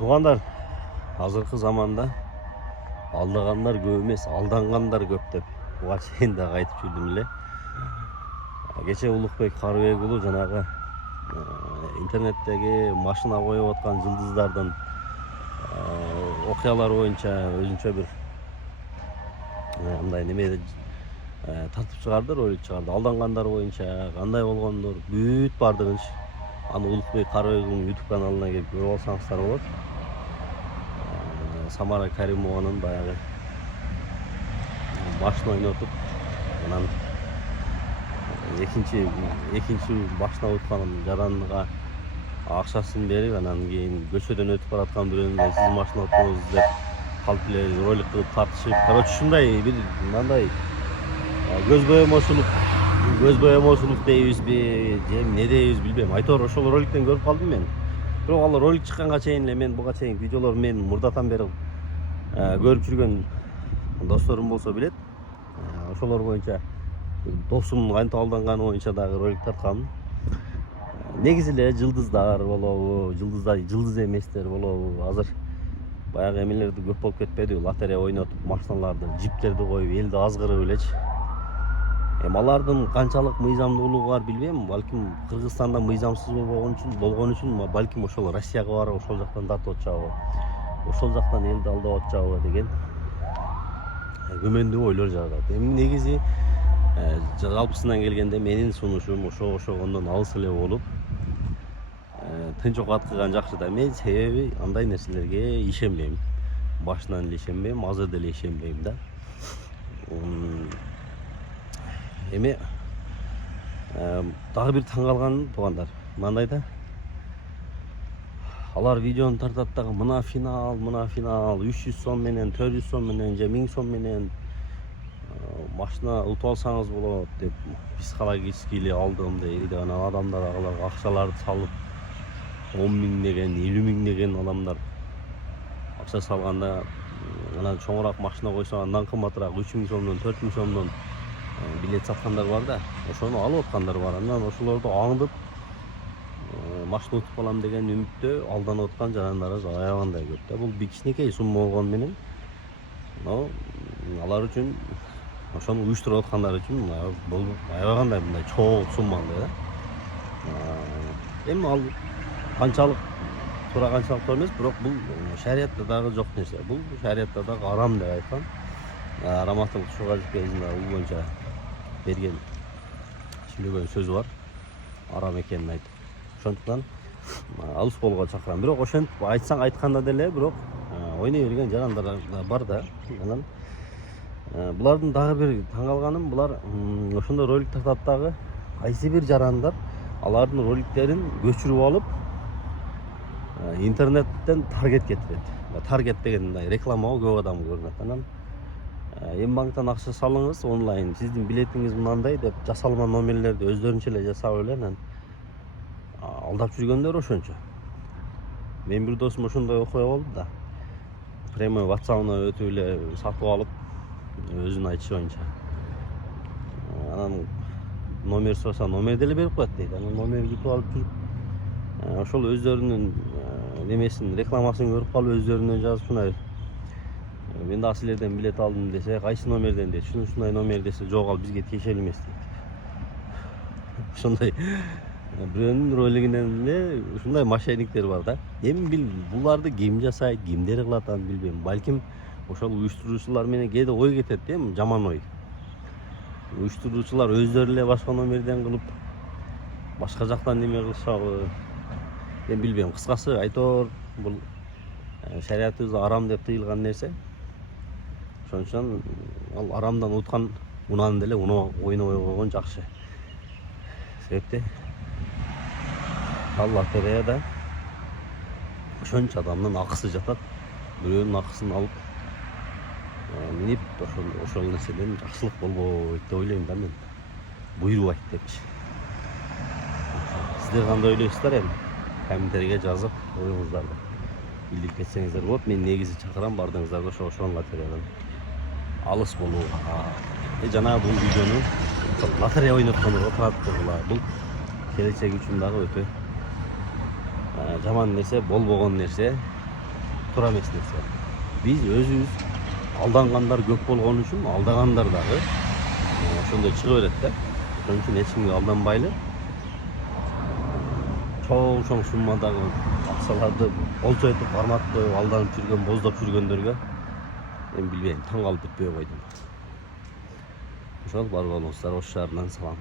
Туугандар, азыркы заманда алдагандар көп эмес, алдангандар көп деп буга чейин дагы айтып жүрдүм эле. Кече Улукбек Карыбек уулу жанагы интернеттеги машина коюп аткан жылдыздардын окуялары боюнча өзүнчө бир мындай неме тартып чыгарды, ролик чыгарды. Алдангандар боюнча кандай болгондор бүт бардыгын аны Улукбек Карыбектин YouTube каналына келип көрүп алсаңыздар болот. Самара Каримованын баягы машина ойнотуп, анан экинчи машина уткан жаранга акчасын берип, анан кийин көчөдөн өтүп бараткан бирөөнү сиз машина уттуңуз деп калп эле ролик кылып тартышып, короче ушундай бир мындай көз боемочулук дейбизби, же эмне дейбиз билбейм. Айтор ошол роликтен көрүп калдым мен. Бирок ал ролик чыкканга чейин эле мен буга чейин видеолор мен мурдатан бери көрүп жүргөн досторум болсо билет. Ошолор боюнча досумдун кантип алданганы боюнча дагы ролик тарткам. Негизи эле жылдыздар болобу, жылдыз эместер болобу, азыр баягы эмелерди көп болуп кетпедиби? Лотерея ойнотуп, машиналарды, джиптерди коюп, элди азгырып элечи. Алардын канчалык мыйзамдуулугу бар билбейм. Балким Кыргызстанда мыйзамсыз болгон үчүн балким ошол Россияга барып ошол жактан тартып атышабы, ошол жактан элди алдап атышабы деген күмөндүү ойлор жаралат. Негизи жалпысынан келгенде менин сунушум ошо ошогондон алыс эле болуп, тынч окат кылган жакшы да. Мен себеби андай нерселерге ишенбейм. Башынан эле ишенбейм, азыр деле ишенбейм да. Эми дагы бир таң калган туугандар, мындай да. Алар видеону тартат дагы мына финал 300 сом менен, 400 сом менен же 1000 сом менен машина утуп алсаңыз болот деп психологически эле алдым дейт. Анан адамдар аларга акчаларды салып 10 000 деген, 50 000 деген адамдар акча салганда, анан чоңураак машина койсо андан кымбатыраак 3000 сомдон, 4000 сомдон билет саткандар бар да. Ошону алып аткандар бар. Анан ошолорду аңдып машина утуп алам деген үмүттө алданып аткан жарандар аябагандай көп да. Бул кичинекей сумма болгону менен алар үчүн, ошону уюштуруп аткандар үчүн бул аябагандай мындай чоң суммандай да. Эми ал канчалык туура канчалык туура эмес, бирок бул шариятта дагы жок нерсе. Бул шариятта дагы арам деп айткан. Раматыл Шугажиев кезинде бул боюнча берген сүйлөгөн сөзү бар, арам экенин айтып. Ошондуктан алыс болууга чакырам. Бирок ошентип айтсаң айтканда деле, бирок ойной берген жарандар бар да. Анан булардын дагы бир таң калганым, булар ошондой ролик тартат дагы кайсы бир жарандар алардын роликтерин көчүрүп алып интернеттен таргет кетирет. Таргет деген мындай рекламага көп адам көрүнөт. Анан М-банктан акча салыңыз онлайн, сиздин билетиңиз мынандай деп жасалма номерлерди өздөрүнчө эле жасап эле анан алдап жүргөндөр ошончо. Мен бир досум ошондой окуя болду да. Прямой WhatsApp-ына өтүп эле сатып алып, өзүнүн айтышы боюнча. Анан номер сураса, номер деле берип коет дейт. Анан номерди утуп алып жүрүп, ошол өздөрүнүн немесин, рекламасын көрүп калып, өздөрүнө жазып, ушундай мен да силерден билет алдым десе, кайсы номерден дейт. Ушундай номер десе, жок, ал бизге тиешелүү эмес дейт. Ошондой бирөөнүн ролигинен эле ушундай мошенниктер бар да. Эми буларды ким жасайт, кимдер кылат аны билбейм. Балким ошол уюштуруучулар менен кээде ой кетет да, жаман ой. Уюштуруучулар өздөрү эле башка номерден кылып, башка жактан неме кылышабы, мен билбейм. Кыскасы айтор, бул шариятыбызда арам деп тыйылган нерсе. Ошондуктан ал арамдан уткан унаны деле ойнобой койгон жакшы. Себепти ал лотереяда ошончо адамдын акысы жатат. Бирөөнүн акысын алып минип ошол нерседен жакшылык болбойт деп ойлойм да мен. Буйрубайт депчи. Сиздер кандай ойлойсуздар эми? Комментарийге жазып оюңуздарды билдирип кетсеңиздер болот. Мен негизи чакырам бардыгыңыздарды ошол лотереядан алыс болууга. Жана бул видеону лотерея ойноткондорго таратып, бул келечек үчүн дагы өтө жаман нерсе, болбогон нерсе. туура эмес нерсе. Биз өзүбүз алдангандар көп болгон үчүн алдагандар дагы ошондой чыга берет да. Ошон үчүн эч кимге алданбайлы. Чоң суммадагы акчаларды болчо этип карматып алданып жүргөн, боздоп жүргөндөргө мен билбейм, таң калып бүтпөй койдум. Ошол бар болуңуздар, Ош шаарынан салам.